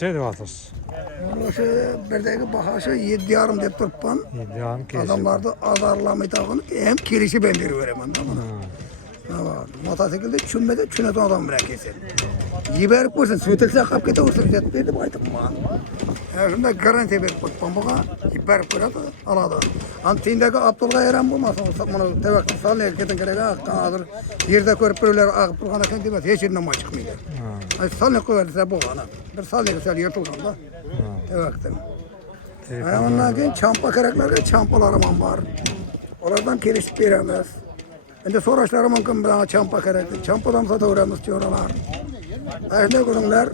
Şey diyorsunuz. Onu şu birdeki bahaşı 7,5 deyip turpan. Yani kesin. Adamlar da azarlamayı takın. Hem kirişi ben veriyorum ben tamam. Motosikilde çümmede çüneten adam bırak kesin. Yiberip koysun, sötelse kap kete olsa bize verdi baytık man. Şunda garanti verip koypan bana yiberip koyardı aladı. Antindeki Abdullah Eren bulmasın, bunu tevekli salın erketin kereke aktan alır. Yerde körüp böyleler ağıp durgan eken demez, hiç yerinden ma çıkmaydı. Salın koyardı bu ana. Bir salın erketin yırtılgan da. Tevekten. Ondan keyin çampa kereklerge çampalarım var. Oradan kirişip veremez. Endi so'rashlari mumkin bana champa kerak. Champadan sotaveramiz diyorlar. Endi ko'ringlar.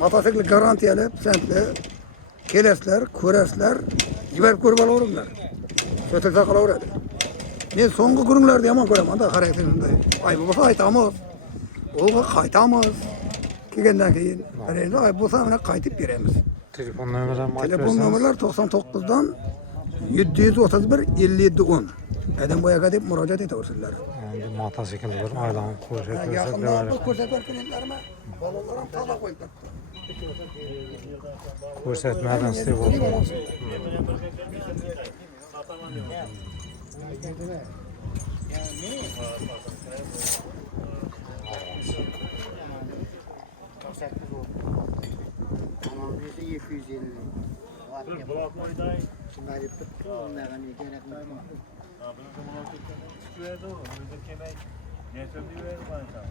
Motosikl garantiyali, sentli. Kelesizlar, ko'rasizlar, jiberib ko'rib olaveringlar. So'tilsa qolaveradi. Men so'nggi kunlarda yomon ko'raman da xarakterimda. Ay bo'lsa aytamiz. O'g'il qaytamiz. Kelgandan keyin endi ay bo'lsa mana qaytib beramiz. Telefon numaralarini aytib Telefon bersangiz. nomerler 99 dan 731 57 10. Adam boyaga deb murojaat etaversinlar. Endi motosikl bir aylanib ko'rsatib Yaqinda bersak. bu ko'rsatib klientlarimi bolalar ham toza qo'yibdi. Ko'rsatmadan isteb bo'lsin. Tamam, 750. Blok oynayın. Şunları tuttu, onlara ne gerek var mı? Abi o zaman o çıkıyor da o. Burada kemek. Geçen bir ver bana.